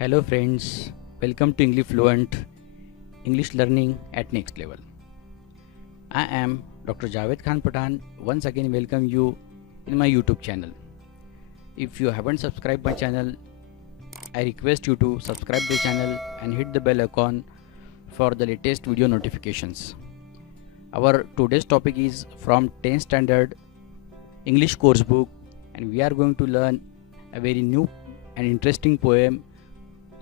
Hello friends, welcome to English Fluent, English learning at next level. I am Dr. Javed Khan Pathan. Once again welcome you in my YouTube channel. If you haven't subscribed my channel, I request you to subscribe the channel and hit the bell icon for the latest video notifications. Our today's topic is from 10th standard English course book, and we are going to learn a very new and interesting poem.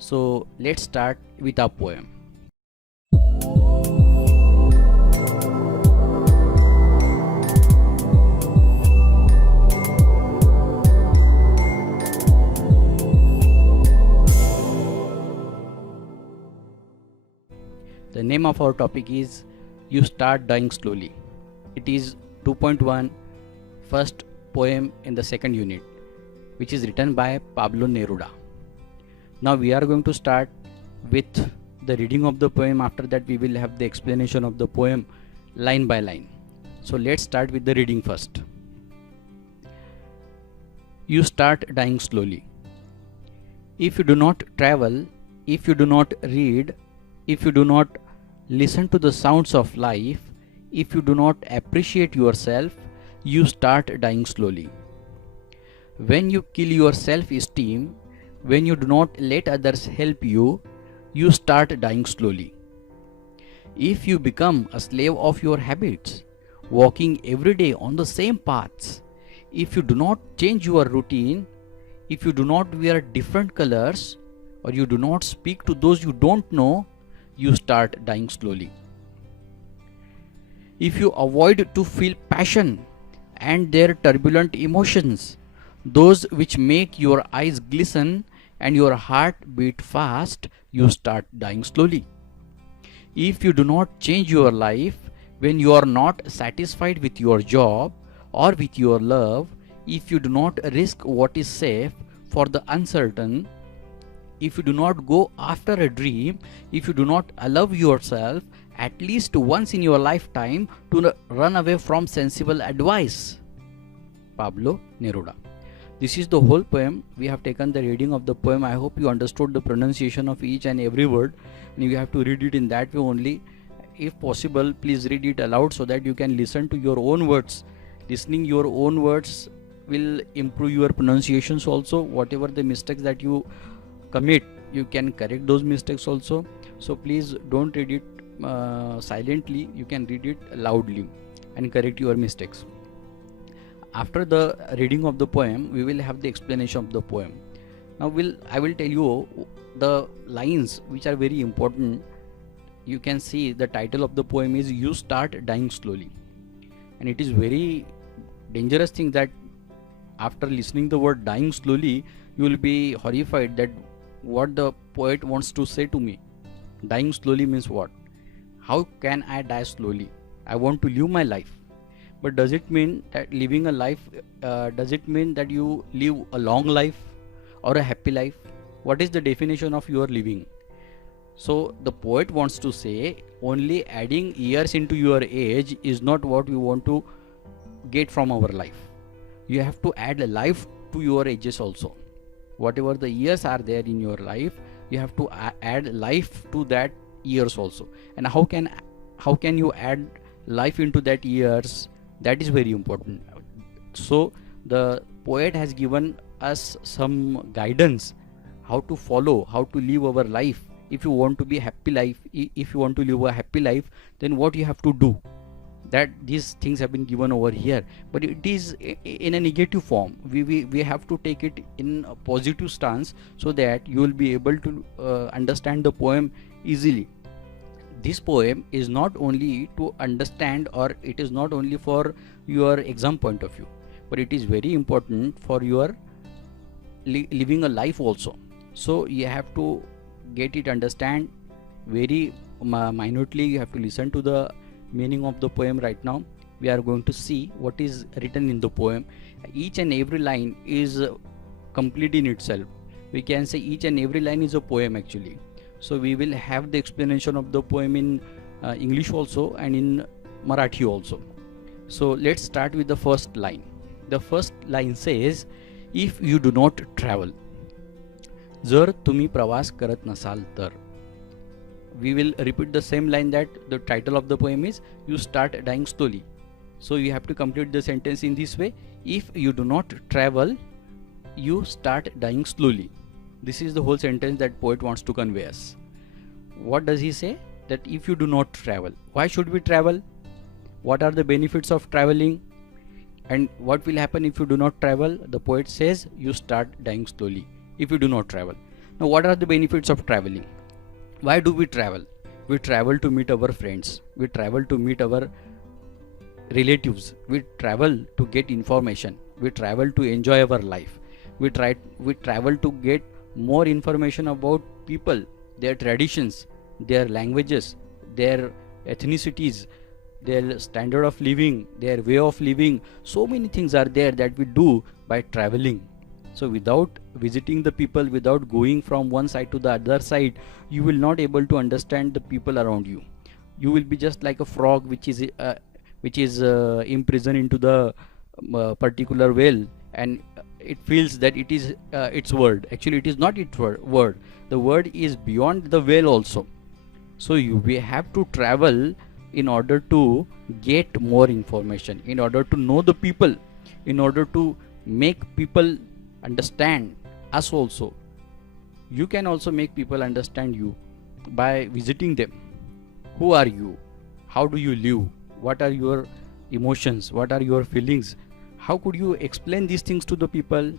So let's start with our poem. The name of our topic is You Start Dying Slowly. It is 2.1, first poem in the second unit, which is written by Pablo Neruda. Now we are going to start with the reading of the poem. After that we will have the explanation of the poem line by line. So let's start with the reading first. You start dying slowly. If you do not travel, if you do not read, if you do not listen to the sounds of life, if you do not appreciate yourself, you start dying slowly. When you kill your self-esteem, when you do not let others help you, you start dying slowly. If you become a slave of your habits, walking every day on the same paths, if you do not change your routine, if you do not wear different colors, or you do not speak to those you don't know, you start dying slowly. If you avoid to feel passion and their turbulent emotions, those which make your eyes glisten and your heart beat fast, you start dying slowly. If you do not change your life when you are not satisfied with your job or with your love, if you do not risk what is safe for the uncertain, if you do not go after a dream, if you do not allow yourself at least once in your lifetime to run away from sensible advice. Pablo Neruda. This is the whole poem. We have taken the reading of the poem. I hope you understood the pronunciation of each and every word, and you have to read it in that way only. If possible, please read it aloud so that you can listen to your own words. Listening your own words will improve your pronunciations also. Whatever the mistakes that you commit, you can correct those mistakes also. So please don't read it silently. You can read it loudly and correct your mistakes. After the reading of the poem, we will have the explanation of the poem. Now I will tell you the lines which are very important. You can see the title of the poem is You Start Dying Slowly, and it is very dangerous thing that after listening the word dying slowly, you will be horrified that what the poet wants to say to me. Dying slowly means what? How can I die slowly? I want to live my life. But does it mean that living a life, does it mean that you live a long life or a happy life? What is the definition of your living? So the poet wants to say only adding years into your age is not what we want to get from our life. You have to add a life to your ages also. Whatever the years are there in your life, you have to add life to that years also. And how can you add life into that years? That is very important. So the poet has given us some guidance how to follow, how to live our life. If you want to be happy life, if you want to live a happy life, then what you have to do. That these things have been given over here, but it is in a negative form. We have to take it in a positive stance so that you will be able to understand the poem easily. This poem is not only to understand, or it is not only for your exam point of view, but it is very important for your living a life also. So you have to get it understand very minutely. You have to listen to the meaning of the poem. Right now we are going to see what is written in the poem. Each and every line is complete in itself. We can say each and every line is a poem actually. So we will have the explanation of the poem in English also and in Marathi also. So let's start with the first line. The first line says, if you do not travel. जर तुम्ही प्रवास करत नसाल तर. We will repeat the same line that the title of the poem is You Start Dying Slowly. So you have to complete the sentence in this way. If you do not travel, you start dying slowly. This is the whole sentence that poet wants to convey us. What does he say? That if you do not travel, why should we travel? What are the benefits of traveling? And what will happen if you do not travel? The poet says you start dying slowly if you do not travel. Now, what are the benefits of traveling? Why do we travel? We travel to meet our friends. We travel to meet our relatives. We travel to get information. We travel to enjoy our life. We travel to get more information about people, their traditions, their languages, their ethnicities, their standard of living, their way of living. So many things are there that we do by traveling. So without visiting the people, without going from one side to the other side, you will not able to understand the people around you. You will be just like a frog which is imprisoned into the particular well, and it feels that it is its world. Actually, it is not its word. The word is beyond the well also. So we have to travel in order to get more information, in order to know the people, in order to make people understand us also. You can also make people understand you by visiting them. Who are you? How do you live? What are your emotions? What are your feelings? How could you explain these things to the people?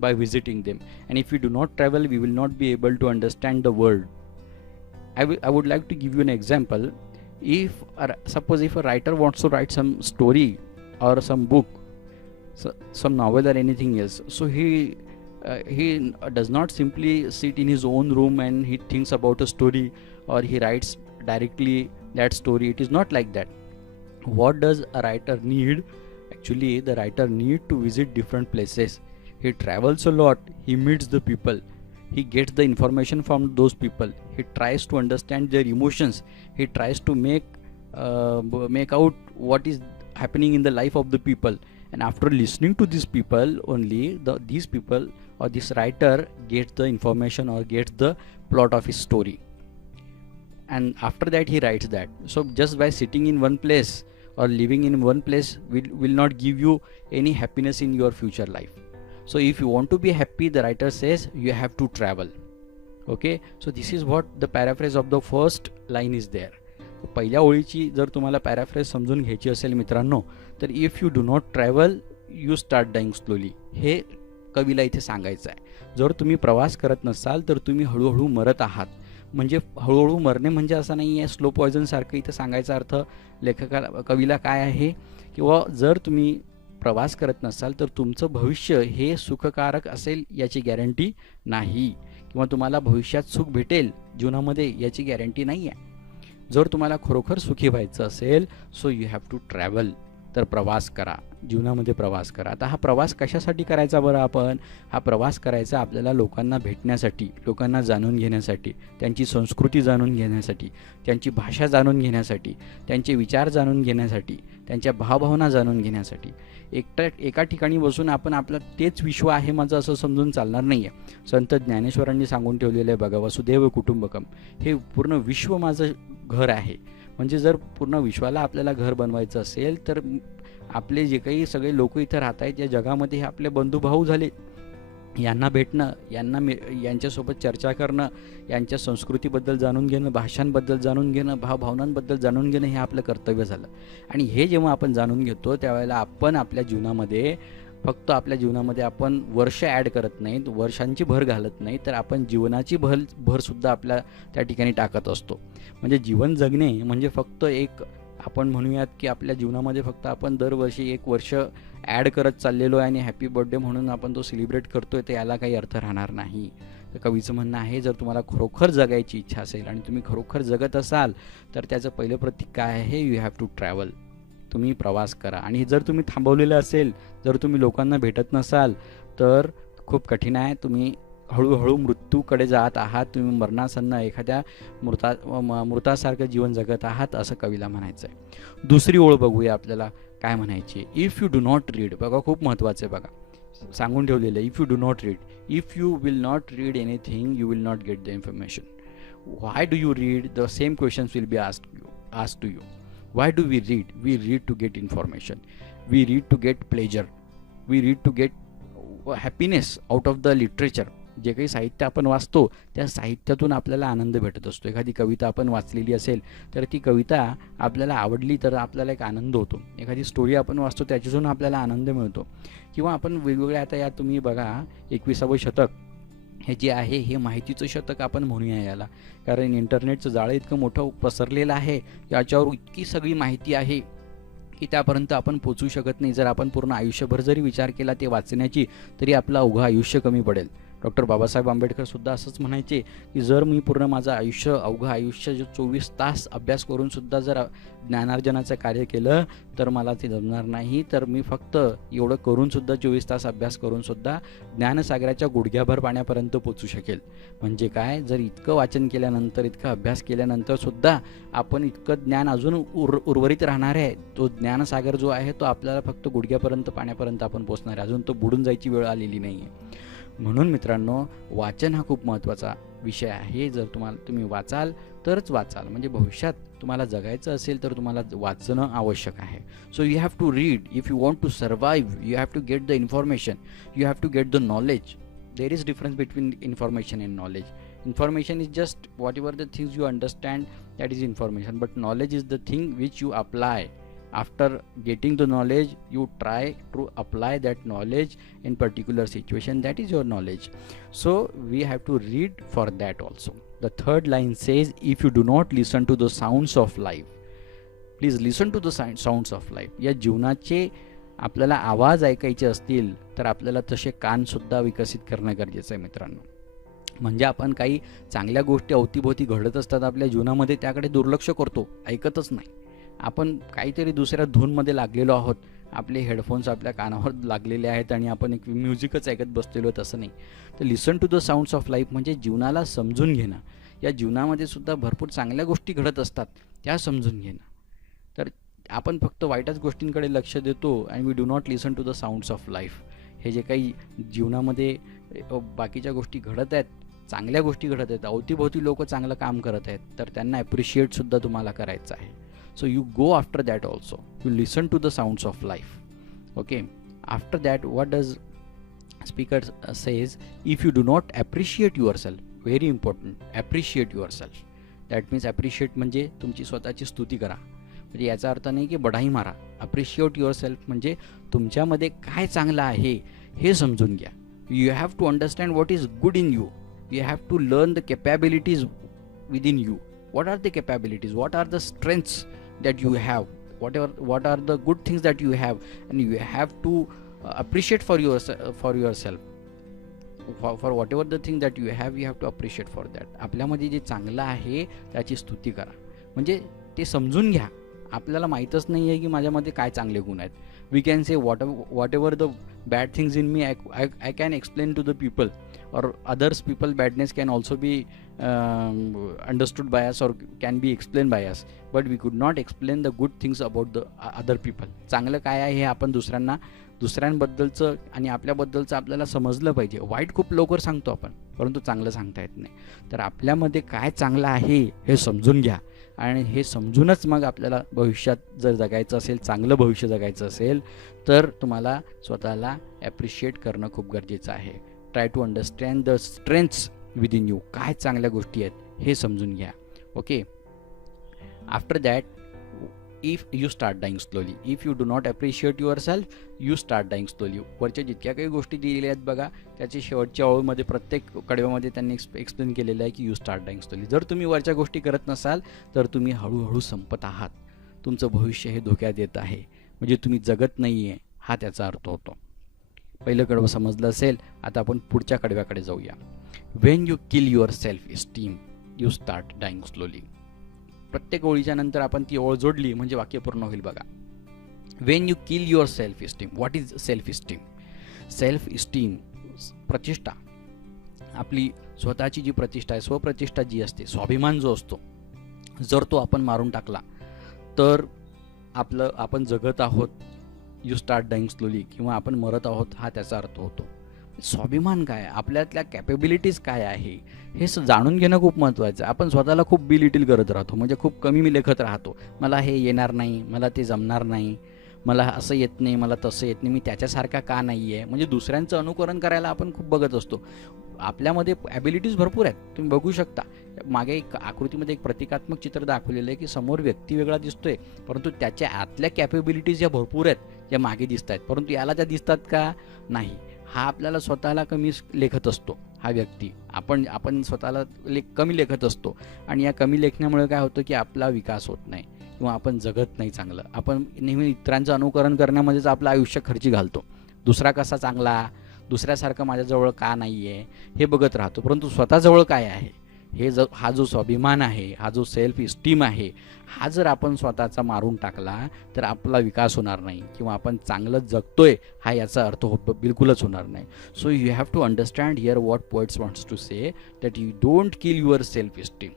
By visiting them. And if we do not travel, we will not be able to understand the world. I would like to give you an example. Suppose if a writer wants to write some story or some book, some novel or anything else, so he does not simply sit in his own room and he thinks about a story, or he writes directly that story. It is not like that. What does a writer need? Actually, the writer need to visit different places. He travels a lot. He meets the people. He gets the information from those people. He tries to understand their emotions. He tries to make out what is happening in the life of the people. And after listening to these people, only these people or this writer gets the information or gets the plot of his story. And after that he writes that. So just by sitting in one place or living in one place will not give you any happiness in your future life. So if you want to be happy, the writer says you have to travel. Okay, so this is what the paraphrase of the first line is there. पहिल्या ओळीची जर तुम्हाला पॅराफ्रेज समजून घ्यायची असेल मित्रांनो, तर if you do not travel you start dying slowly, हे कवीला इथे सांगायचं आहे. जर तुम्ही प्रवास करत नसाल तर तुम्ही हळूहळू मरत आहात. म्हणजे हळूहळू मरणे म्हणजे असं नाही आहे स्लो पॉयझन सारखं. इथं सांगायचा अर्थ कवीला काय आहे, किंवा जर तुम्ही प्रवास करत नसाल तर तुमचं भविष्य हे सुखकारक असेल याची गॅरंटी नाही, किंवा तुम्हाला भविष्यात सुख भेटेल जीवनामध्ये याची गॅरंटी नाही आहे. जर तुम्हाला खरोखर सुखी व्हायचं असेल, so you have to travel, तर प्रवास करा, जीवनामध्ये प्रवास करा. आता हा प्रवास कशासाठी करायचा बरं? आपण हा प्रवास करायचा आपल्याला लोकांना भेटण्यासाठी, लोकांना जाणून घेण्यासाठी, त्यांची संस्कृती जाणून घेण्यासाठी, त्यांची भाषा जाणून घेण्यासाठी, त्यांचे विचार जाणून घेण्यासाठी, त्यांच्या भावभावना जाणून घेण्यासाठी. एका ठिकाणी बसून आपण आपलं तेच विश्व आहे माझं असं समजून चालणार नाही आहे. संत ज्ञानेश्वरांनी सांगून ठेवलेलं आहे बघा, वसुदैव कुटुंबकम, हे पूर्ण विश्व माझं घर आहे. म्हणजे जर पूर्ण विश्वाला आपल्याला घर बनवायचं असेल तर आपले जे काही सगळे लोक इथं राहत आहेत या जगामध्ये हे आपले बंधुभाऊ झाले. यांना भेटणं, यांच्यासोबत चर्चा करणं, यांच्या संस्कृतीबद्दल जाणून घेणं, भाषांबद्दल जाणून घेणं, भावभावनांबद्दल जाणून घेणं हे आपलं कर्तव्य झालं. आणि हे जेव्हा आपण जाणून घेतो त्यावेळेला आपण आपल्या जीवनामध्ये फक्त आपल्या जीवनामध्ये आपण वर्ष ॲड करत नाहीत, वर्षांची भर घालत नाही, तर आपण जीवनाची भरसुद्धा आपल्या त्या ठिकाणी टाकत असतो. म्हणजे जीवन जगणे म्हणजे फक्त एक आपण म्हणूयात की आपल्या जीवनामध्ये फक्त आपण दरवर्षी एक वर्ष ॲड करत चाललेलो आहे आणि हॅपी बर्थडे म्हणून आपण तो सेलिब्रेट करतोय, तर याला काही अर्थ राहणार नाही. तर कवीचं म्हणणं आहे, जर तुम्हाला खरोखर जगायची इच्छा असेल आणि तुम्ही खरोखर जगत असाल तर त्याचं पहिलं प्रतीक काय आहे? यू हॅव टू ट्रॅव्हल, तुम्ही प्रवास करा. आणि जर तुम्ही थांबवलेलं असेल, जर तुम्ही लोकांना भेटत नसाल तर खूप कठीण आहे. तुम्ही हळूहळू मृत्यूकडे जात आहात, तुम्ही मरणासन्न एखाद्या मृतासारखं जीवन जगत आहात असं कवीला म्हणायचं आहे. दुसरी ओळ बघूया आपल्याला काय म्हणायची. If you do not read, बघा खूप महत्त्वाचं आहे बघा. सांगून ठेवलेलं आहे, if you do not read, if you will not read anything you will not gate the information. Why do you read? The same questions will be asked to you. Why do we read? We read to get information. We read to get pleasure. We read to get happiness out of the literature. जे काही साहित्य आपण वाचतो त्या साहित्यातून आपल्याला आनंद भेटत असतो. एखादी कविता आपण वाचलेली असेल तर ती कविता आपल्याला आवडली तर आपल्याला एक आनंद होतो. एखादी स्टोरी आपण वाचतो त्याच्यातून आपल्याला आनंद मिळतो. किंवा आपण वेगवेगळ्या, आता या तुम्ही बघा 21वे शतक हे जे आहे हे माहितीचं शतक आपण म्हणूया याला, कारण इंटरनेटचं जाळं इतकं मोठं पसरलेलं आहे, याच्यावर इतकी सगळी माहिती आहे की त्यापर्यंत आपण पोचू शकत नाही. जर आपण पूर्ण आयुष्यभर जरी विचार केला ते वाचण्याची तरी आपलं अवघं आयुष्य कमी पडेल. डॉक्टर बाबासाहेब आंबेडकर सुद्धा असंच म्हणायचे की जर मी पूर्ण माझं आयुष्य, अवघं आयुष्य, जो 24 तास अभ्यास करून सुद्धा जर ज्ञानार्जनाचं कार्य केलं तर मला ते जमणार नाही. तर मी फक्त एवढं करून सुद्धा 24 तास अभ्यास करून सुद्धा ज्ञानसागराच्या गुडघ्याभर पाण्यापर्यंत पोचू शकेल. म्हणजे काय, जर इतकं वाचन केल्यानंतर, इतकं अभ्यास केल्यानंतर सुद्धा आपण इतकं ज्ञान अजून उर्वरित राहणार आहे. तो ज्ञानसागर जो आहे तो आपल्याला फक्त गुडघ्यापर्यंत, पाण्यापर्यंत आपण पोचणार आहे. अजून तो बुडून जायची वेळ आलेली नाही आहे. म्हणून मित्रांनो, वाचन हा खूप महत्त्वाचा विषय आहे. जर तुम्ही वाचाल तरच वाचाल, म्हणजे भविष्यात तुम्हाला जगायचं असेल तर तुम्हाला वाचणं आवश्यक आहे. So you have to read if you want to survive. You have to get the information, you have to get the knowledge. There is difference between information and knowledge. Information is just whatever the things you understand, that is information, but knowledge is the thing which you apply. After getting the knowledge, you try to apply that knowledge in particular situation. That is your knowledge. So we have to read for that also. The third line says, if you do not listen to the sounds of life, please listen to the sounds of life. या जीवनाचे आपल्याला आवाज ऐकायचे असतील तर आपल्याला तसे कान सुद्धा विकसित करणं गरजेचं आहे मित्रांनो. म्हणजे आपण काही चांगल्या गोष्टी अवतीभोवती घडत असतात आपल्या जीवनामध्ये, त्याकडे दुर्लक्ष करतो, ऐकतच नाही. आपण काहीतरी दुसऱ्या धूनमध्ये लागलेलो आहोत, आपले हेडफोन्स आपल्या कानावर लागलेले आहेत आणि आपण एक म्युझिकच ऐकत बसलेलो आहे, तसं नाही. तर listen to the sounds of life म्हणजे जीवनाला समजून घेणं. या जीवनामध्ये सुद्धा भरपूर चांगल्या गोष्टी घडत असतात, त्या समजून घेणं. तर आपण फक्त वाईटच गोष्टींकडे लक्ष देतो and we do not listen to the sounds of life. हे जे काही जीवनामध्ये बाकीच्या गोष्टी घडत आहेत, चांगल्या गोष्टी घडत आहेत, अवतीभोवती लोक चांगलं काम करत आहेत, तर त्यांना ॲप्रिशिएटसुद्धा तुम्हाला करायचं आहे. So you go after that also, you listen to the sounds of life. Okay, after that what does speaker says, if you do not appreciate yourself, very important, appreciate yourself. That means appreciate म्हणजे तुमची स्वतःची स्तुती करा. म्हणजे याचा अर्थ नाही की बढाई मारा. ॲप्रिशिएट युअर सेल्फ म्हणजे तुमच्यामध्ये काय चांगलं आहे हे समजून घ्या. You have to understand what is good in you. You have to learn the capabilities within you. What are the capabilities? What are the strengths that you have? What are the good things that you have? And you have to appreciate for yourself. For whatever the thing that you have to appreciate for that. आपल्यामध्ये जे चांगलं आहे त्याची स्तुती करा. म्हणजे ते समजून घ्या. आपल्याला माहीतच नाही आहे की माझ्यामध्ये काय चांगले गुण आहेत. We can say whatever the bad things in me, I can explain to the people, or others people badness can also be understood by us or can be explained by us, but we could not explain the good things about the other people. चांगलं काय आहे हे आपण दुसऱ्यांबद्दलचं आणि आपल्याबद्दलचं आपल्याला समजलं पाहिजे. वाईट खूप लवकर सांगतो आपण, परंतु चांगलं सांगता येत नाही. तर आपल्यामध्ये काय चांगलं आहे हे समजून घ्या आणि हे समजूनच मग आपल्याला भविष्यात जर जगायचं असेल, चांगलं भविष्य जगायचं असेल, तर तुम्हाला स्वतःला ॲप्रिशिएट करणं खूप गरजेचं आहे. Try to understand the strengths within you. काय चांगल्या गोष्टी आहेत हे समजून घ्या. Okay, after that if you start dying slowly. If you do not appreciate yourself, you start dying slowly. वरच्या जितक्या काही गोष्टी दिलेल्या आहेत बघा, त्याची शेवटच्या ओळीमध्ये प्रत्येक कडव्यामध्ये त्यांनी एक्सप्लेन केलेलं आहे की यू स्टार्ट डाईंग स्लोली. जर तुम्ही वरच्या गोष्टी करत नसाल तर तुम्ही हळूहळू संपत आहात. तुमचं भविष्य हे धोक्यात येत आहे, म्हणजे तुम्ही जगत नाही आहे हा त्याचा अर्थ होतो. पहिलं कडवं समजलं असेल. आता आपण पुढच्या कडव्याकडे जाऊया. When you kill your self esteem, you start dying slowly. प्रत्येक ओळीच्या नंतर आपण ती ओळ जोडली म्हणजे वाक्य पूर्ण होईल बघा. Wien you kill your self esteem. What is self esteem? Self esteem, प्रतिष्ठा, आपली स्वतःची जी प्रतिष्ठा आहे, स्वप्रतिष्ठा जी असते, स्वाभिमान जो असतो, जर तो आपण मारून टाकला तर आपण जगत आहोत यू स्टार्ट डाईंग स्लोली, किंवा आपण मरत आहोत हा त्याचा अर्थ होतो. स्वाभिमान काय, आपल्यातल्या कॅपेबिलिटीज काय आहे हे जाणून घेणं खूप महत्त्वाचं आहे. आपण स्वतःला खूप बिलिटील करत राहतो, म्हणजे खूप कमी मी लेखत राहतो. मला हे येणार नाही, मला ते जमणार नाही, मला असं येत नाही, मला तसं येत नाही, मी त्याच्यासारखा का नाही आहे. म्हणजे दुसऱ्यांचं अनुकरण करायला आपण खूप बघत असतो. आपल्यामध्ये ॲबिलिटीज भरपूर आहेत, तुम्ही बघू शकता. मागे एक आकृतीमध्ये एक प्रतिकात्मक चित्र दाखवलेलं आहे की समोर व्यक्ती वेगळा दिसतोय, परंतु त्याच्या आतल्या कॅपेबिलिटीज या भरपूर आहेत, या मागे दिसत आहेत, परंतु याला त्या दिसतात का, नाही. हा आपल्याला स्वतःला कमी लेखत असतो, हा व्यक्ती. आपण स्वतःला कमी लेखत असतो, आणि या कमी लेखण्यामुळे काय होतं की आपला विकास होत नाही, किंवा आपण जगत नाही चांगलं. आपण नेहमी इतरांचं अनुकरण करण्यामध्येच आपलं आयुष्य खर्ची घालतो. दुसरा कसा चांगला, दुसऱ्यासारखं माझ्याजवळ का नाही आहे हे बघत राहतो, परंतु स्वतःजवळ काय आहे हे हा जो स्वाभिमान आहे, हा जो सेल्फ इस्टीम आहे, हा जर आपण स्वतःचा मारून टाकला तर आपला विकास होणार नाही, किंवा आपण चांगलं जगतोय हा याचा अर्थ बिलकुलच होणार नाही. So you have to understand here what poets wants to say, that you don't kill your self esteem.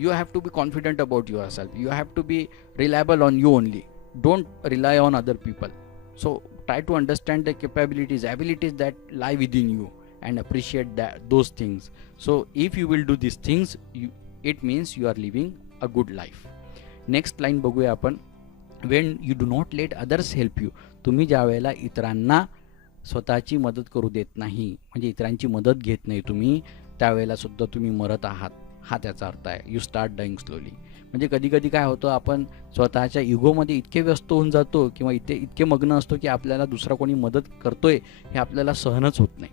You have to be confident about yourself. You have to be reliable on you only. Don't rely on other people. So try to understand the capabilities, abilities that lie within you, and appreciate those things. So if you will do these things, it means you are living a good life. Next line बघूया आपण. When you do not let others help you, तुम्ही ज्या वेळेला इतरांना स्वतःची मदत करू देत नाही, म्हणजे इतरांची मदत घेत नाही तुम्ही, त्यावेळेला सुद्धा तुम्ही मरत आहात, हा त्याचा अर्थ आहे. You start dying slowly. म्हणजे कधी कधी काय होतं, आपण स्वतःच्या इगोमध्ये इतके व्यस्त होऊन जातो, किंवा इतके मग्न असतो की आपल्याला दुसरा कोणी मदत करतोय हे आपल्याला सहनच होत नाही.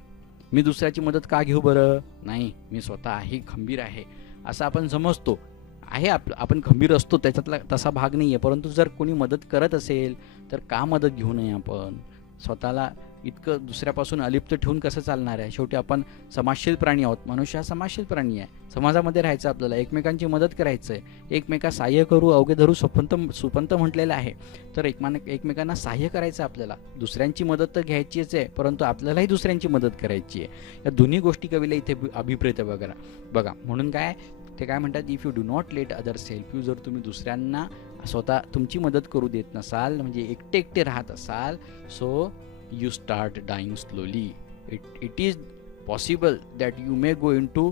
मी दुसऱ्याची मदत का घेऊ बरं, नाही, मी स्वतः आहे, खंबीर आहे, असं आपण समजतो. आहे आपण खंबीर असतो, त्याच्यातला तसा भाग नाही आहे, परंतु जर कोणी मदत करत असेल तर का मदत घेऊ नये. आपण स्वतःला इतकं दुसऱ्यापासून अलिप्त ठेवून कसं चालणार आहे. शेवटी आपण समाजशील प्राणी आहोत, मनुष्य हा समाजशील प्राणी आहे. समाजामध्ये राहायचं आपल्याला, एकमेकांची मदत करायचं आहे. एकमेका सहाय्य करू अवघे धरू सुपंत म्हटलेलं आहे. तर एकमेकांना सहाय्य करायचं आपल्याला. दुसऱ्यांची मदत तर घ्यायचीच आहे, परंतु आपल्यालाही दुसऱ्यांची मदत करायची आहे. या दोन्ही गोष्टी कवीला इथे अभिप्रेत आहे बघा. म्हणून काय ते काय म्हणतात, if you do not let others help you, जर तुम्ही दुसऱ्यांना स्वतः तुमची मदत करू देत नसाल, म्हणजे एकटे राहत असाल, so you start dying slowly. It is possible that you may go into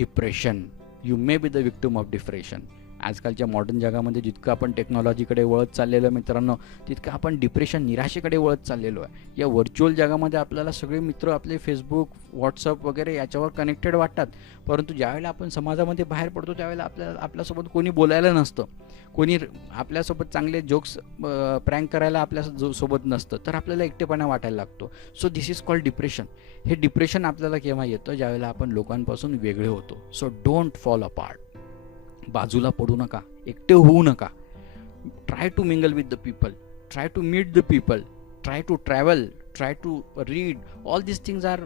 depression. You may be the victim of depression. आजकालच्या मॉडर्न जगामध्ये जितकं आपण टेक्नॉलॉजीकडे वळत चाललेलो आहे मित्रांनो, तितकं आपण डिप्रेशन, निराशेकडे वळत चाललेलो आहे. या व्हर्च्युअल जगामध्ये आपल्याला सगळे मित्र आपले फेसबुक, व्हॉट्सअप वगैरे याच्यावर कनेक्टेड वाटतात, परंतु ज्यावेळेला आपण समाजामध्ये बाहेर पडतो त्यावेळेला आपल्यासोबत कोणी बोलायला नसतं, कोणी आपल्यासोबत चांगले जोक्स प्रँक करायला आपल्यासोबत नसतं, तर आपल्याला एकटेपणा वाटायला लागतो. So this is called depression. हे डिप्रेशन आपल्याला केव्हा येतं, ज्यावेळेला आपण लोकांपासून वेगळे होतो. So don't fall apart. बाजूला पडू नका, एकटे होऊ नका. Try to mingle with the people, try to meet the people, try to travel, try to read. All these things are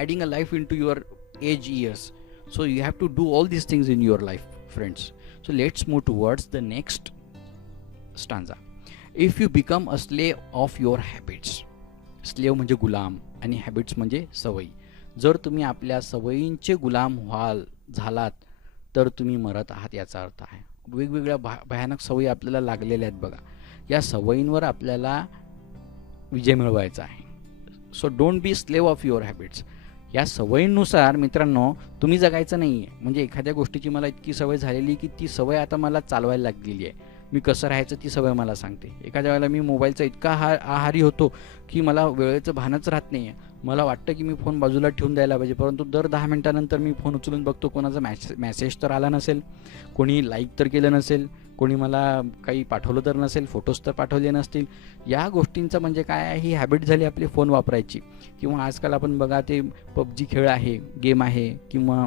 adding a life into your age years. So you have to do all these things in your life, friends. So let's move towards the next stanza. If you become a slave of your habits. Slave म्हणजे गुलाम आणि habits म्हणजे सवयी. जर तुम्ही आपल्या सवयींचे गुलाम झालात तर तुम्ही मरत आहात, याचा अर्थ आहे. वेगवेगळ्या भयानक सवयी आपल्याला लागलेल्या आहेत बघा. या सवयींवर आपल्याला विजय मिळवायचा आहे. So don't be slave of your habits. या सवयींनुसार मित्रांनो तुम्ही जगायचं नाही आहे. म्हणजे एखाद्या गोष्टीची मला इतकी सवय झालेली की ती सवय आता मला चालवायला लागलेली आहे. मी कसं राहायचं ती सवय मला सांगते. एखाद्या वेळेला मी मोबाईलचा इतका आहारी होतो की मला वेळेचं भानच राहत नाही आहे. मला वाटतं की मी फोन बाजूला ठेवून द्यायला पाहिजे, परंतु दर 10 मिनिटानंतर मी फोन उचलून बघतो, कोणाचा मॅसेज तर आला नसेल, कोणी लाईक तर केलं नसेल, कोणी मला काही पाठवलं तर नसेल, फोटोज तर पाठवले नसतील. या गोष्टींचं म्हणजे काय आहे, ही हॅबिट झाली आपली फोन वापरायची. किंवा आजकाल आपण बघा ते PUBG खेळ आहे, गेम आहे, किंवा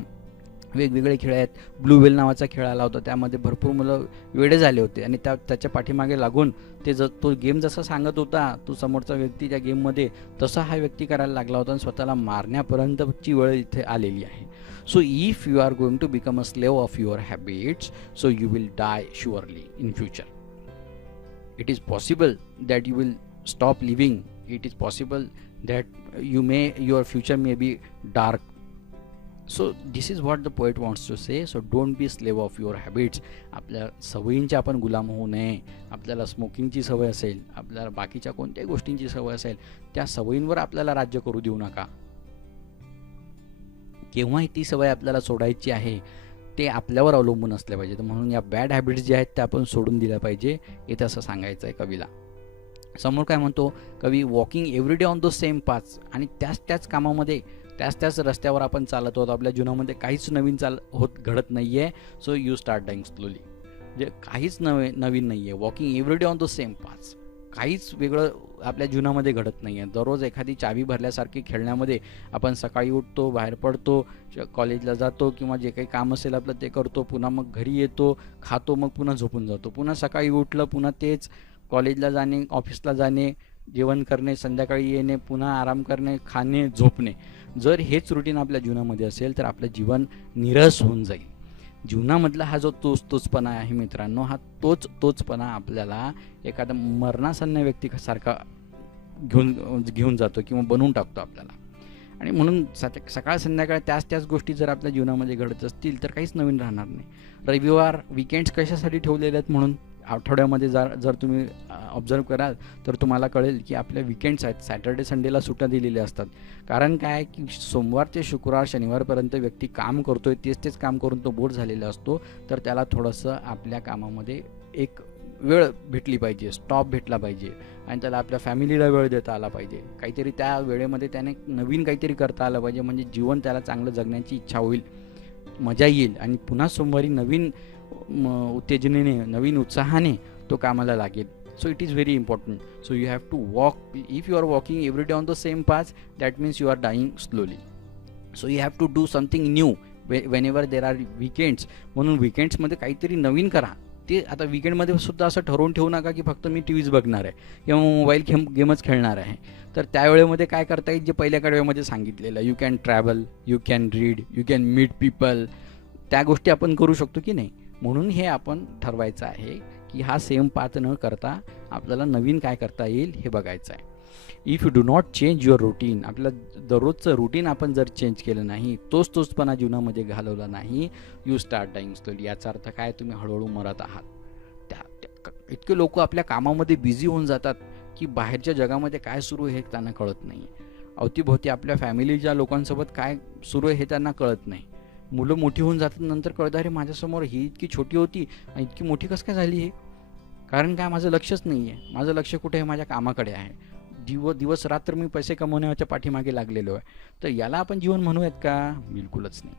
वेगवेगळे खेळ आहेत. ब्लू व्हेल नावाचा खेळ आला होता, त्यामध्ये भरपूर मुलं वेडे झाले होते आणि त्याच्या पाठीमागे लागून तो गेम जसा सांगत होता, तो समोरचा व्यक्ती त्या गेममध्ये तसा हा व्यक्ती करायला लागला होता आणि स्वतःला मारण्यापर्यंतची वेळ इथे आलेली आहे. So if you are going to become a slave of your habits, so you will die surely in future. It is possible that you will stop living. It is possible that your future may be dark. So this is what the poet wants to say. So don't be slave of your habits. आपल्या सवयींचे आपण गुलाम होऊ नये. आपल्याला स्मोकिंगची सवय असेल, आपल्याला बाकीच्या कोणत्याही गोष्टींची सवय असेल, त्या सवयींवर आपल्याला राज्य करू देऊ नका. केव्हाही ती सवय आपल्याला सोडायची आहे ते आपल्यावर अवलंबून असले पाहिजे. म्हणून या बॅड हॅबिट्स ज्या आहेत त्या आपण सोडून दिल्या पाहिजे, इथे असं सांगायचं आहे कवीला. समोर काय म्हणतो कवी, walking every day on the same path. आणि त्याच कामामध्ये त्याच रस्त्यावर आपण चालत आहोत. आपल्या जीवनामध्ये काहीच नवीन घडत नाही आहे. So you start dying slowly. म्हणजे काहीच नवीन नाही आहे. Walking every day on the same path. काहीच वेगळं आपल्या जीवनामध्ये घडत नाही आहे. दररोज एखादी चावी भरल्यासारखी खेळण्यामध्ये आपण सकाळी उठतो, बाहेर पडतो, कॉलेजला जातो किंवा जे काही काम असेल आपलं ते करतो, पुन्हा मग घरी येतो, खातो, मग पुन्हा झोपून जातो. पुन्हा सकाळी उठलं, पुन्हा तेच कॉलेजला जाणे, ऑफिसला जाणे, जेवण करणे, संध्याकाळी येणे, पुन्हा आराम करणे, खाणे, झोपणे. जर हेच रुटीन आपल्या जीवनामध्ये असेल तर आपलं जीवन निरस होऊन जाईल. जीवनामधला हा जो तोचपणा आहे मित्रांनो, हा तोचपणा आपल्याला एखादा मरणासन्न व्यक्तीसारखा घेऊन जातो किंवा बनवून टाकतो आपल्याला. आणि म्हणून सकाळ संध्याकाळ त्याच गोष्टी जर आपल्या जीवनामध्ये घडत असतील तर काहीच नवीन राहणार नाही. रविवार, विकेंड्स कशासाठी ठेवलेले आहेत? म्हणून आठवड्यामध्ये जर तुम्ही ऑब्झर्व कराल तर तुम्हाला कळेल की आपल्या विकेंड्स आहेत, सॅटर्डे संडेला सुट्ट्या दिलेल्या असतात. कारण काय की सोमवार ते शुक्रवार शनिवारपर्यंत व्यक्ती काम करतोय, तेच काम करून तो बोर झालेला असतो. तर त्याला थोडंसं आपल्या कामामध्ये एक वेळ भेटली पाहिजे, स्टॉप भेटला पाहिजे आणि त्याला आपल्या फॅमिलीला वेळ देता आला पाहिजे. काहीतरी त्या वेळेमध्ये त्याने नवीन काहीतरी करता आलं पाहिजे, म्हणजे जीवन त्याला चांगलं जगण्याची इच्छा होईल, मजा येईल आणि पुन्हा सोमवारी नवीन उत्तेजनेने, नवीन उत्साहाने तो कामाला लागेल. So it is very important. So you have to walk. If you are walking every day on the same path, that means you are dying slowly. So you have to do something new whenever there are weekends. म्हणून विकेंड्समध्ये काहीतरी नवीन करा. ते आता विकेंडमध्ये सुद्धा असं ठरवून ठेवू नका की फक्त मी टी व्हीच बघणार आहे किंवा मोबाईल गेमच खेळणार आहे. तर त्यावेळेमध्ये काय करता येईल, जे पहिल्या वेळेमध्ये सांगितलेलं, you can travel, you can read, you can meet people, त्या गोष्टी आपण करू शकतो की नाही. म्हणून हे आपण ठरवायचं आहे की हा सेम पाथ न करता आपल्याला नवीन काय करता येईल हे बघायचं आहे. If you do not change your routine, आपलं दररोजचं रुटीन आपण जर चेंज केलं नाही, तोचपणा जीवनामध्ये घालवला नाही, यू स्टार्ट डाईंग स्लोली. याचा अर्थ काय, तुम्ही हळूहळू मरत आहात. इतके लोक आपल्या कामामध्ये बिझी होऊन जातात की बाहेरच्या जगामध्ये काय सुरू आहे हे त्यांना कळत नाही. अवतीभोवती आपल्या फॅमिलीच्या लोकांसोबत काय सुरू आहे हे त्यांना कळत नाही. मुलं मोठी होऊन जातात, नंतर कळतं अरे माझ्यासमोर ही इतकी छोटी होती आणि इतकी मोठी कसं काय झाली हे. कारण काय, माझं लक्षच नाही आहे. माझं लक्ष कुठे आहे, माझ्या कामाकडे आहे. दिवस रात्र मी पैसे कमवण्याच्या पाठीमागे लागलेलो आहे. तर याला आपण जीवन म्हणूयात का? बिलकुलच नाही.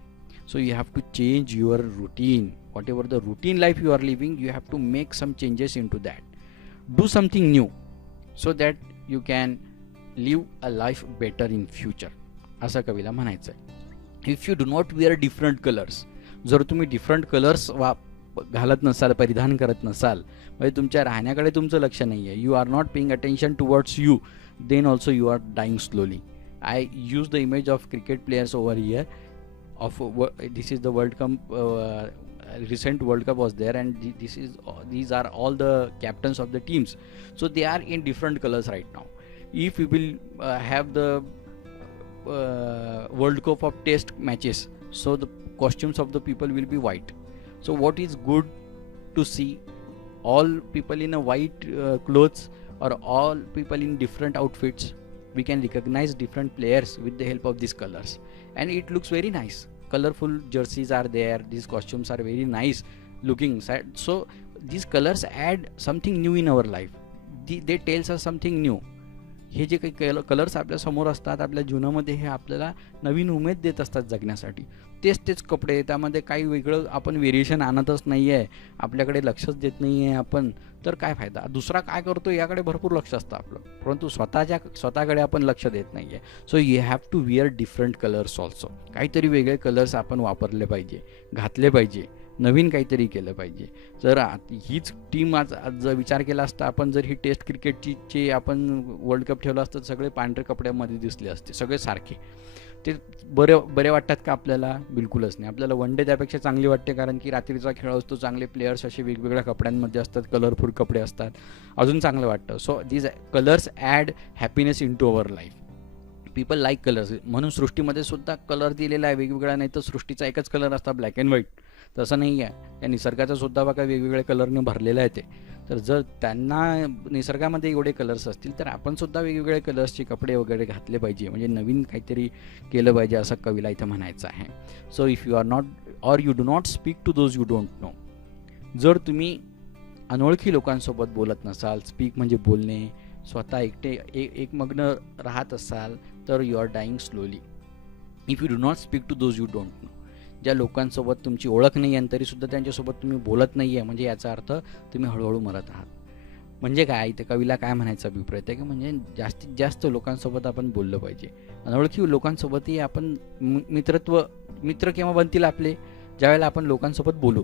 So you have to change your routine. Whatever the routine life you are living, you have to make some changes into that. Do something new so that you can live a life better in future, असं कवीला म्हणायचं आहे. If you do not wear different colours, जर तुम्ही different colours घालत नसाल, परिधान करत नसाल, म्हणजे तुमच्या राहण्याकडे तुमचं लक्ष नाही आहे, you are not paying attention towards you, then also you are dying slowly. I use the image of cricket players over here. This is the World Cup, recent World Cup was there, and these are all the captains of the teams. So they are in different colors right now. If we will have the World Cup of test matches, so the costumes of the people will be white. So what is good to see? All people in a white clothes, or all people in different outfits. We can recognize different players with the help of these colors, and it looks very nice. Colorful jerseys are there, these costumes are very nice looking. So these colors add something new in our life. They tells us something new. हे जे काही colours आपल्या समोर असतात आपल्या जीवनामध्ये, हे आपल्याला नवीन उमेद देत असतात जगण्यासाठी. तेच कपडे, त्यामध्ये काही वेगळं आपण व्हेरिएशन आणतच नाही आहे, आपल्याकडे लक्षच देत नाही आहे आपण, तर काय फायदा. दुसरा काय करतो याकडे भरपूर लक्ष असतं आपलं, परंतु स्वतःकडे आपण लक्ष देत नाही आहे. So you have to wear different colours also. काहीतरी वेगळे कलर्स आपण वापरले पाहिजे, घातले पाहिजे, नवीन काहीतरी केलं पाहिजे. जर हीच टीम आज जर विचार केला असता आपण, जर ही टेस्ट क्रिकेटची आपण वर्ल्ड कप ठेवलं असतं, सगळे पांढऱ्या कपड्यामध्ये दिसले असते, सगळे सारखे, ते बरे वाटतात का आपल्याला? बिलकुलच नाही. आपल्याला वन डे त्यापेक्षा चांगली वाटते, कारण की रात्रीचा खेळ असतो, चांगले प्लेयर्स असे वेगवेगळ्या कपड्यांमध्ये असतात, कलरफुल कपडे असतात, अजून चांगलं वाटतं. So these colours add happiness into our life. People like colours, म्हणून सृष्टीमध्ये सुद्धा कलर दिलेला आहे वेगवेगळा, नाही तर सृष्टीचा एकच कलर असता ब्लॅक अँड व्हाईट. तसं नाही आहे, त्या निसर्गाचा सुद्धा बघा वेगवेगळ्या कलरने भरलेलं आहे ते. तर जर त्यांना निसर्गामध्ये एवढे कलर्स असतील तर आपण सुद्धा वेगवेगळे कलर्सचे कपडे वगैरे घातले पाहिजे, म्हणजे नवीन काहीतरी केलं पाहिजे असं कवीला इथं म्हणायचं आहे. So if you are not or you do not speak to those you don't know. जर तुम्ही अनोळखी लोकांसोबत बोलत नसाल, स्पीक म्हणजे बोलणे, स्वतः एकमग्न राहत असाल, तर you are dying slowly. If you do not speak to those you don't know. ज्या लोकांसोबत तुमची ओळख नाही आहे तरीसुद्धा त्यांच्यासोबत तुम्ही बोलत नाही आहे, म्हणजे याचा अर्थ तुम्ही हळूहळू मरत आहात. म्हणजे काय, इथे कवीला काय म्हणायचा अभिप्राय आहे की म्हणजे जास्तीत जास्त लोकांसोबत आपण बोललं पाहिजे. अनोळखी लोकांसोबतही आपण मित्र केव्हा बनतील आपले, ज्यावेळेला आपण लोकांसोबत बोलू.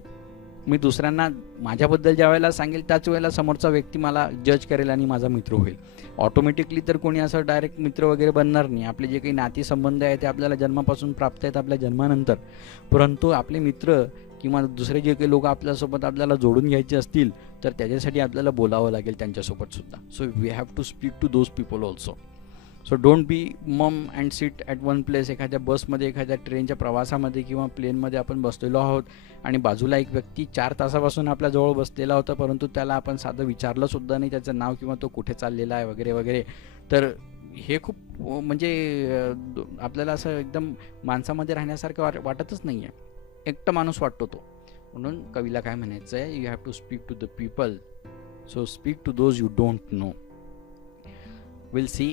मी दुसऱ्यांना माझ्याबद्दल ज्या वेळेला सांगेल त्याच वेळेला समोरचा व्यक्ती मला जज करेल आणि माझा मित्र होईल. ऑटोमॅटिकली तर कोणी असं डायरेक्ट मित्र वगैरे बनणार नाही. आपले जे काही नातेसंबंध आहे ते आपल्याला जन्मापासून प्राप्त आहेत आपल्या जन्मानंतर, परंतु आपले मित्र किंवा दुसरे जे काही लोक आपल्यासोबत आपल्याला जोडून घ्यायचे असतील तर त्याच्यासाठी आपल्याला बोलावं लागेल त्यांच्यासोबत सुद्धा. So we have to speak to those people also. So don't be mum and sit at one place. एखाद्या बसमध्ये, एखाद्या ट्रेनच्या प्रवासामध्ये किंवा प्लेनमध्ये आपण बसलेलो आहोत आणि बाजूला एक व्यक्ती 4 तासापासून आपल्याजवळ बसलेला होता, परंतु त्याला आपण साधं विचारलंसुद्धा नाही त्याचं नाव किंवा तो कुठे चाललेला आहे वगैरे वगैरे. तर हे खूप म्हणजे आपल्याला असं एकदम माणसामध्ये राहण्यासारखं वाटतच नाही आहे, एकटं माणूस वाटतो तो. म्हणून कवीला काय म्हणायचं आहे, you have to speak to the people, so speak to those you don't know. We'll see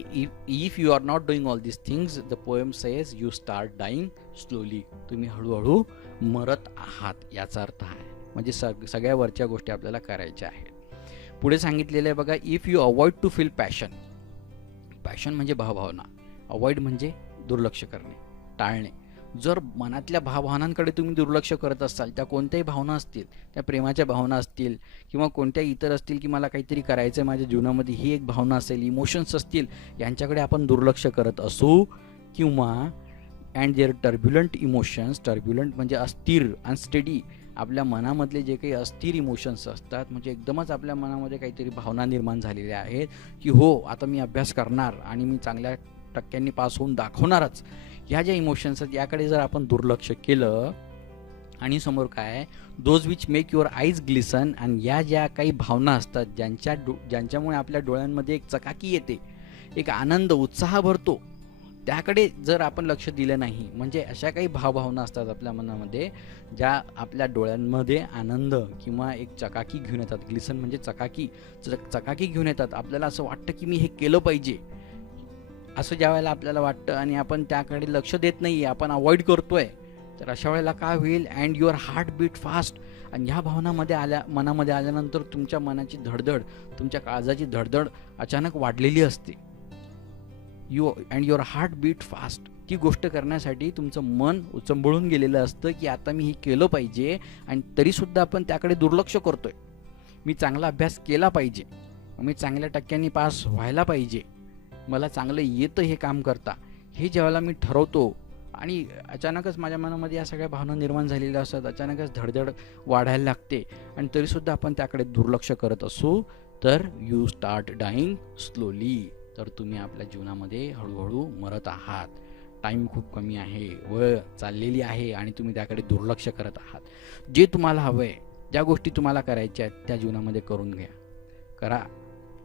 if you are not doing all these things, the poem says you start dying slowly. तुम्ही हळूहळू मरत आहात याचा अर्थ आहे. म्हणजे सगळ्या वरच्या गोष्टी आपल्याला करायच्या आहेत. पुढे सांगितलेलं आहे बघा, if you avoid to feel passion. Passion म्हणजे भावभावना, अवॉइड म्हणजे दुर्लक्ष करणे, टाळणे. जर मनातल्या भावभावनांकडे तुम्ही दुर्लक्ष करत असाल, त्या कोणत्याही भावना असतील, त्या प्रेमाच्या भावना असतील किंवा कोणत्या इतर असतील की मला काहीतरी करायचं आहे माझ्या जीवनामध्ये, ही एक भावना असेल, इमोशन्स असतील, यांच्याकडे आपण दुर्लक्ष करत असू, किंवा and their turbulent emotions. Turbulent म्हणजे अस्थिर, अनस्टेडी. आपल्या मनामधले जे काही अस्थिर इमोशन्स असतात, म्हणजे एकदमच आपल्या मनामध्ये काहीतरी भावना निर्माण झालेल्या आहेत की हो आता मी अभ्यास करणार आणि मी चांगल्या टक्क्यांनी पास होऊन दाखवणारच. ह्या ज्या इमोशन्स आहेत याकडे जर आपण दुर्लक्ष केलं आणि समोर काय, those which make your eyes glisten, आणि या ज्या काही भावना असतात ज्यांच्यामुळे आपल्या डोळ्यांमध्ये एक चकाकी येते, एक आनंद, उत्साह भरतो, त्याकडे जर आपण लक्ष दिलं नाही, म्हणजे अशा काही भावभावना असतात आपल्या मनामध्ये ज्या आपल्या डोळ्यांमध्ये आनंद किंवा एक चकाकी घेऊन येतात. ग्लिसन म्हणजे चकाकी घेऊन येतात. आपल्याला असं वाटतं की मी हे केलं पाहिजे, असं ज्या वेळेला आपल्याला वाटतं आणि आपण त्याकडे लक्ष देत नाही, आपण अवॉइड करतोय, तर अशा वेळेला काय होईल, and your heart beat fast. आणि ह्या भावनामध्ये मनामध्ये आल्यानंतर तुमच्या मनाची धडधड, तुमच्या काळजाची धडधड अचानक वाढलेली असते. And your heart beat fast. ती गोष्ट करण्यासाठी तुमचं मन उचंबळून गेलेलं असतं की आता मी हे केलं पाहिजे, आणि तरीसुद्धा आपण त्याकडे दुर्लक्ष करतोय. मी चांगला अभ्यास केला पाहिजे, मी चांगल्या टक्क्यांनी पास व्हायला पाहिजे, मला चांगलं येतं हे काम करता, हे ज्यावेळेला मी ठरवतो आणि अचानकच माझ्या मनामध्ये या सगळ्या भावना निर्माण झालेल्या असतात, अचानकच धडधड वाढायला लागते आणि तरीसुद्धा आपण त्याकडे दुर्लक्ष करत असू, तर यू स्टार्ट डाईंग स्लोली. तर तुम्ही आपल्या जीवनामध्ये हळूहळू मरत आहात. टाईम खूप कमी आहे, वेळ चाललेली आहे आणि तुम्ही त्याकडे दुर्लक्ष करत आहात. जे तुम्हाला हवं आहे, ज्या गोष्टी तुम्हाला करायच्या आहेत त्या जीवनामध्ये करून घ्या, करा.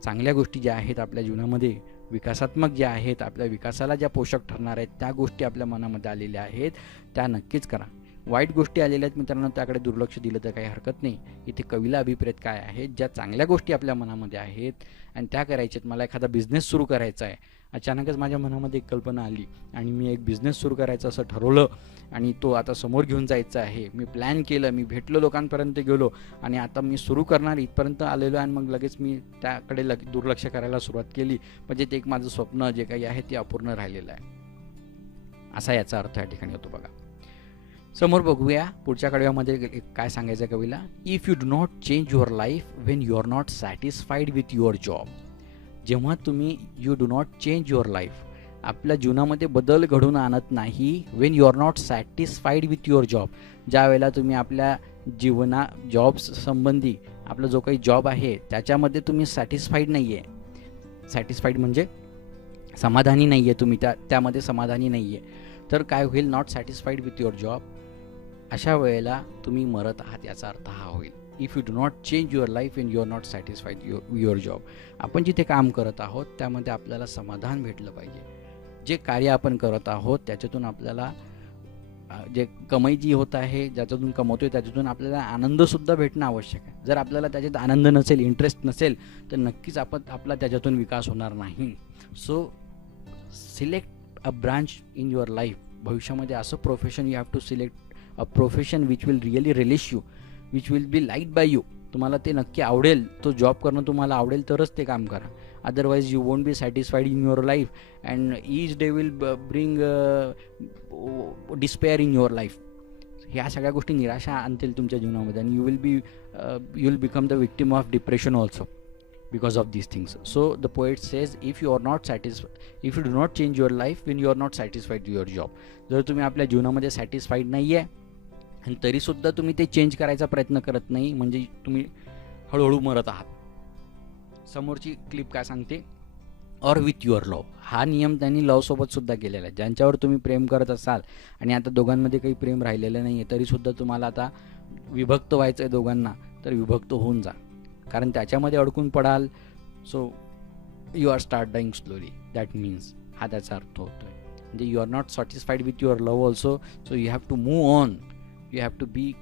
चांगल्या गोष्टी ज्या आहेत आपल्या जीवनामध्ये, विकासात्मक ज्या आहेत, आपल्या विकासाला ज्या पोषक ठरणार आहेत, त्या गोष्टी आपल्या मनामध्ये आलेल्या आहेत त्या नक्कीच करा. वाईट गोष्टी आलेल्या आहेत मित्रांनो, त्याकडे दुर्लक्ष दिलं तर काही हरकत नाही. इथे कवीला अभिप्रेत काय आहे, ज्या चांगल्या गोष्टी आपल्या मनामध्ये आहेत आणि त्या करायच्यात. मला एखादा बिझनेस सुरू करायचा आहे, अचानकच माझ्या मनामध्ये एक कल्पना आली आणि मी एक बिझनेस सुरू करायचं असं ठरवलं आणि तो आता समोर घेऊन जायचा आहे. मी प्लॅन केलं, मी भेटलो, लोकांपर्यंत गेलो आणि आता मी सुरू करणार, इथपर्यंत आलेलो आणि मग लगेच मी त्याकडे दुर्लक्ष करायला सुरुवात केली. म्हणजे ते एक माझं स्वप्न जे काही आहे ते अपूर्ण राहिलेलं आहे, असा याचा अर्थ या ठिकाणी होतो. बघा समोर बघूया पुढच्या कडव्यामध्ये काय सांगायचं कवीला. If you do not change your life when you are not satisfied with your job. जेव्हा तुम्ही you do not change your life, आपल्या जीवनामध्ये बदल घडून आणत नाही, when you are not satisfied with your job, ज्या वेळेला तुम्ही आपल्या जॉब संबंधी आपला जो काही जॉब आहे त्याच्यामध्ये तुम्ही सॅटिस्फाईड नाही आहे. सॅटिस्फाईड म्हणजे समाधानी नाही आहे तुम्ही, त्यामध्ये समाधानी नाही आहे, तर काय होईल, not satisfied with your job, अशा वेळेला तुम्ही मरत आहात याचा अर्थ हा होईल. If you do not change your life and you are not satisfied your job. आपण जिथे काम करत आहोत त्यामध्ये आपल्याला समाधान भेटलं पाहिजे. जे कार्य आपण करत आहोत त्याच्यातून आपल्याला जे कमाई जी होत आहे, ज्याच्यातून कमवतोय त्याच्यातून आपल्याला आनंदसुद्धा भेटणं आवश्यक आहे. जर आपल्याला त्याच्यात आनंद नसेल, इंटरेस्ट नसेल, तर नक्कीच आपला त्याच्यातून विकास होणार नाही. So select a branch in your life. भविष्यामध्ये असं profession you have to select, a profession which will really relish you, which will be like by you. तुम्हाला ते नक्की आवडेल, तो जॉब करणं तुम्हाला आवडेल तरच ते काम करा. Otherwise you won't be satisfied in your life and each day will bring despair in your life. ह्या सगळ्या गोष्टी निराशा आणतील तुमच्या जीवनामध्ये आणि you will become the victim of depression also because of these things. So the poet says, if you are not satisfied, if you do not change your life when you are not satisfied with your job. जर तुम्ही आपल्या जीवनामध्ये satisfied नाही आहे आणि तरीसुद्धा तुम्ही ते चेंज करायचा प्रयत्न करत नाही, म्हणजे तुम्ही हळूहळू मरत आहात. समोरची क्लिप काय सांगते, और विथ युअर लव. हा नियम त्यांनी लवसोबत सुद्धा केलेला आहे. ज्यांच्यावर तुम्ही प्रेम करत असाल आणि आता दोघांमध्ये काही प्रेम राहिलेलं नाही आहे, तरीसुद्धा तुम्हाला आता विभक्त व्हायचं आहे दोघांना, तर विभक्त होऊन जा, कारण त्याच्यामध्ये अडकून पडाल. So you are start dying slowly. That means हा त्याचा अर्थ होतो आहे. म्हणजे you are not satisfied with your love also, so you have to move on. You have to be,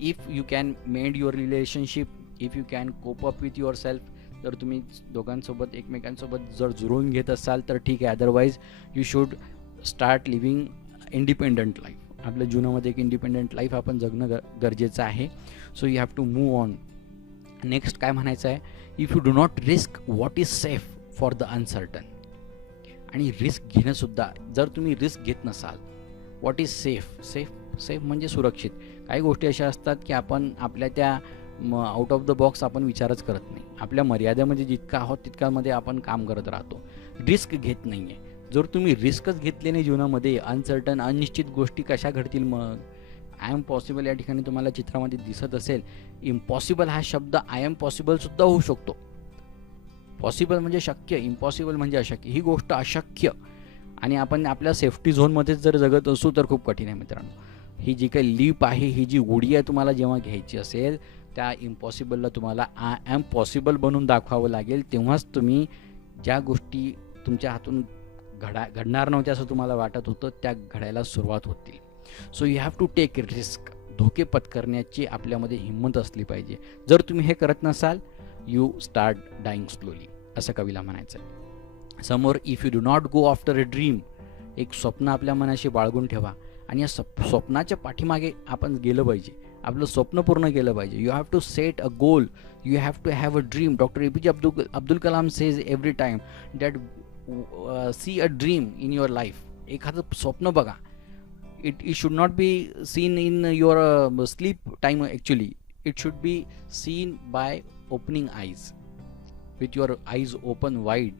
if you can mend your relationship, if you can cope up with yourself, जर तुम्ही दोघांसोबत एकमेकांसोबत जर जुळवून घेत असाल तर ठीक आहे. Otherwise you should start living independent life. आपल्या जीवनामध्ये एक इंडिपेंडंट लाईफ आपण जगणं गरजेचं आहे. So you have to move on. Next काय म्हणायचं आहे, if you do not risk what is safe for the uncertain. आणि रिस्क घेणंसुद्धा, जर तुम्ही रिस्क घेत नसाल, व्हॉट इज सेफ म्हणजे सुरक्षित. काही गोष्टी अशा असतात की आपण आपल्या त्या आउट ऑफ द बॉक्स आपण विचारच करत नाही. आपल्या मर्यादेमध्ये जितका आहोत तितक्यामध्ये आपण काम करत राहतो, रिस्क घेत नाही आहे. जर तुम्ही रिस्कच घेतले नाही जीवनामध्ये, अनसर्टन अनिश्चित गोष्टी कशा घडतील मग. आय एम पॉसिबल या ठिकाणी तुम्हाला चित्रामध्ये दिसत असेल. इम्पॉसिबल हा शब्द आय एम पॉसिबलसुद्धा होऊ शकतो. पॉसिबल म्हणजे शक्य, इम्पॉसिबल म्हणजे अशक्य. ही गोष्ट अशक्य आणि आपण आपल्या सेफ्टी झोनमध्येच जर जगत असू तर खूप कठीण आहे मित्रांनो. ही जी काही लीप आहे, ही जी उडी आहे तुम्हाला जेव्हा घ्यायची असेल, त्या इम्पॉसिबलला तुम्हाला आय एम पॉसिबल बनवून दाखवावं लागेल. तेव्हाच तुम्ही ज्या गोष्टी तुमच्या हातून घडणार नव्हत्या असं तुम्हाला वाटत होतं, त्या घडायला सुरुवात होतील. So you have to take risk. धोके पत्करण्याची आपल्यामध्ये हिंमत असली पाहिजे. जर तुम्ही हे करत नसाल, यू स्टार्ट डाईंग स्लोली, असं कवीला म्हणायचं आहे. समोर, if you do not go after a dream. एक स्वप्न आपल्या मनाशी बाळगून ठेवा आणि या स्वप्नाच्या पाठीमागे आपण गेलं पाहिजे. आपलं स्वप्न पूर्ण केलं पाहिजे. You have to set a goal, you have to have a dream. Doctor APJ Abdul Kalam says every time that see a dream in your life. एखादं स्वप्न बघा. It should not be seen in your sleep time actually. It should be seen by opening eyes, with your eyes open wide.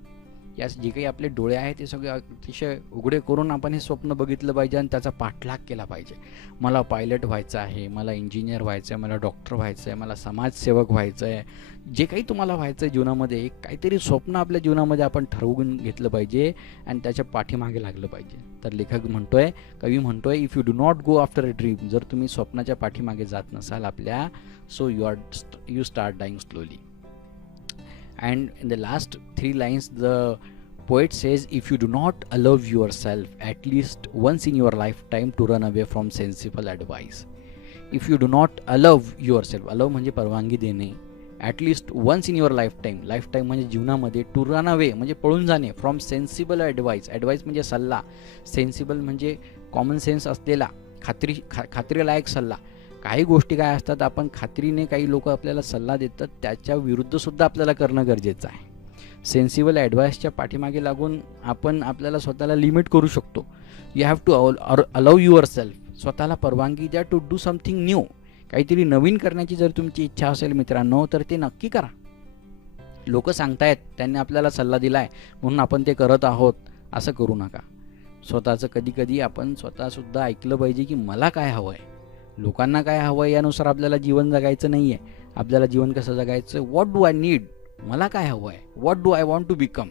यास जे काही आपले डोळे आहेत ते सगळे अतिशय उघडे करून आपण हे स्वप्न बघितलं पाहिजे आणि त्याचा पाठलाग केला पाहिजे. मला पायलट व्हायचं आहे, मला इंजिनियर व्हायचं आहे, मला डॉक्टर व्हायचं आहे, मला समाजसेवक व्हायचं आहे. जे काही तुम्हाला व्हायचं आहे जीवनामध्ये, काहीतरी स्वप्न आपल्या जीवनामध्ये आपण ठरवून घेतलं पाहिजे आणि त्याच्या पाठीमागे लागलं पाहिजे. तर लेखक म्हणतोय, कवी म्हणतोय, if you do not go after a dream. जर तुम्ही स्वप्नाच्या पाठीमागे जात नसाल आपल्या, so you start dying slowly. And in the last 3 lines, the poet says, if you do not allow yourself at least once in your lifetime to run away from sensible advice. If you do not allow yourself, allow म्हणजे परवानगी देणे, at least once in your lifetime, lifetime म्हणजे जीवनामध्ये, to run away म्हणजे पळून जाणे, from sensible advice. advice म्हणजे सल्ला, sensible म्हणजे कॉमन सेन्स असलेला, खात्रीलायक सल्ला. काही गोष्टी काय असतात, आपण खात्रीने काही लोक आपल्याला सल्ला देतात, त्याच्या विरुद्धसुद्धा आपल्याला करणं गरजेचं आहे. सेन्सिबल ॲडवाईसच्या पाठीमागे लागून आपण आपल्याला स्वतःला लिमिट करू शकतो. You have to allow your self. स्वतःला परवानगी द्या टू डू समथिंग न्यू. काहीतरी नवीन करण्याची जर तुमची इच्छा असेल मित्रांनो, तर ते नक्की करा. लोक सांगतायत, त्यांनी आपल्याला सल्ला दिला आहे म्हणून आपण ते करत आहोत, असं करू नका. स्वतःचं कधी आपण स्वतःसुद्धा ऐकलं पाहिजे की मला काय हवं आहे, लोकांना काय हवं आहे, यानुसार आपल्याला जीवन जगायचं नाही आहे. आपल्याला जीवन कसं जगायचं, व्हॉट डू आय नीड, मला काय हवं आहे, what do I want to become,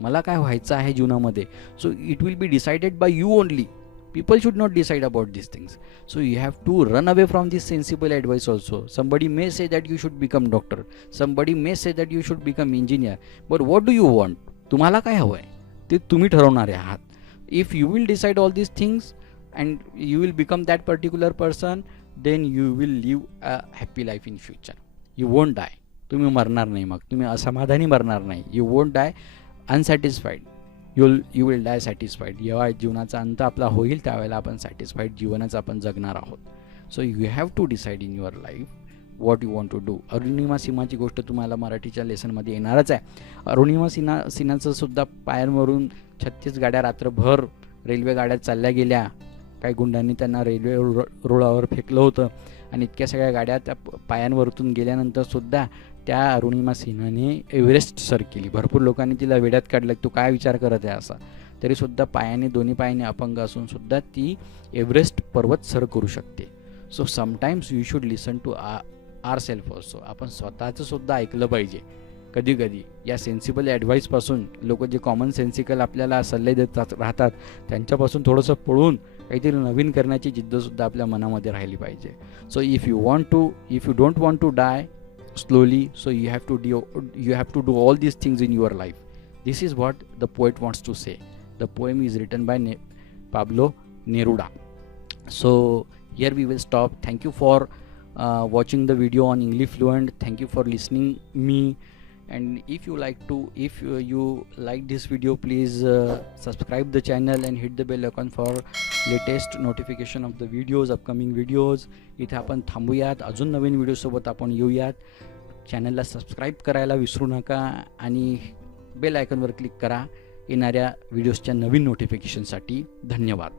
मला काय व्हायचं आहे जीवनामध्ये. So it will be decided by you only. People should not decide about these things. So you have to run away from this sensible advice also. Somebody may say that you should become doctor. Somebody may say that you should become engineer. But what do you want? तुम्हाला काय हवं आहे ते तुम्ही ठरवणारे आहात. If you will decide all these things and you will become that particular person, then you will live a happy life in future. You won't die. तुम्ही मरणार नाही, मग तुम्ही असमाधानी मरणार नाही. You won't die unsatisfied. You will die satisfied. जेव्हा जीवनाचा अंत आपला होईल त्यावेळेला आपण सॅटिस्फाईड जीवनच आपण जगणार आहोत. So you have to decide in your life what you want to do. Arunima सिन्हाची गोष्ट तुम्हाला मराठीच्या लेसनमध्ये येणारच आहे. अरुणिमा सिन्हाचं सुद्धा पायांवरून 36 गाड्या रात्रभर रेल्वे गाड्या चालल्या गेल्या. काही गुंडांनी त्यांना रेल्वे रुळावर फेकलं होतं आणि इतक्या सगळ्या गाड्या त्या पायांवरतून गेल्यानंतर सुद्धा त्या अरुणिमा सिन्हाने एव्हरेस्ट सर केली. भरपूर लोकांनी तिला वेड्यात काढलं, तू काय विचार करत आहे असा. तरीसुद्धा पायाने दोन्ही पायाने अपंग असूनसुद्धा ती एव्हरेस्ट पर्वत सर करू शकते. So sometimes you should listen to our self also. आपण स्वतःचं सुद्धा ऐकलं पाहिजे कधी कधी. या सेन्सिबल ॲडवाईसपासून लोक जे कॉमन सेन्सिकल आपल्याला सल्ले देत राहतात त्यांच्यापासून थोडंसं पळून काहीतरी नवीन करण्याची जिद्दसुद्धा आपल्या मनामध्ये राहिली पाहिजे. So if you don't want to die slowly, so you have to do all these things in your life. This is what the poet wants to say. The poem is written by Pablo Neruda. So here we will stop. Thank you for watching the video on English Fluent. Thank you for listening me. And if you like this video, please subscribe the channel and hit the bell icon for latest notification of the videos, upcoming videos. इथे आपण थांबूयात, अजून नवीन व्हिडिओसोबत आपण येऊयात. चॅनलला subscribe करायला विसरू नका आणि बेल आयकॉनवर क्लिक करा येणाऱ्या व्हिडिओजच्या नवीन नोटिफिकेशनसाठी. धन्यवाद.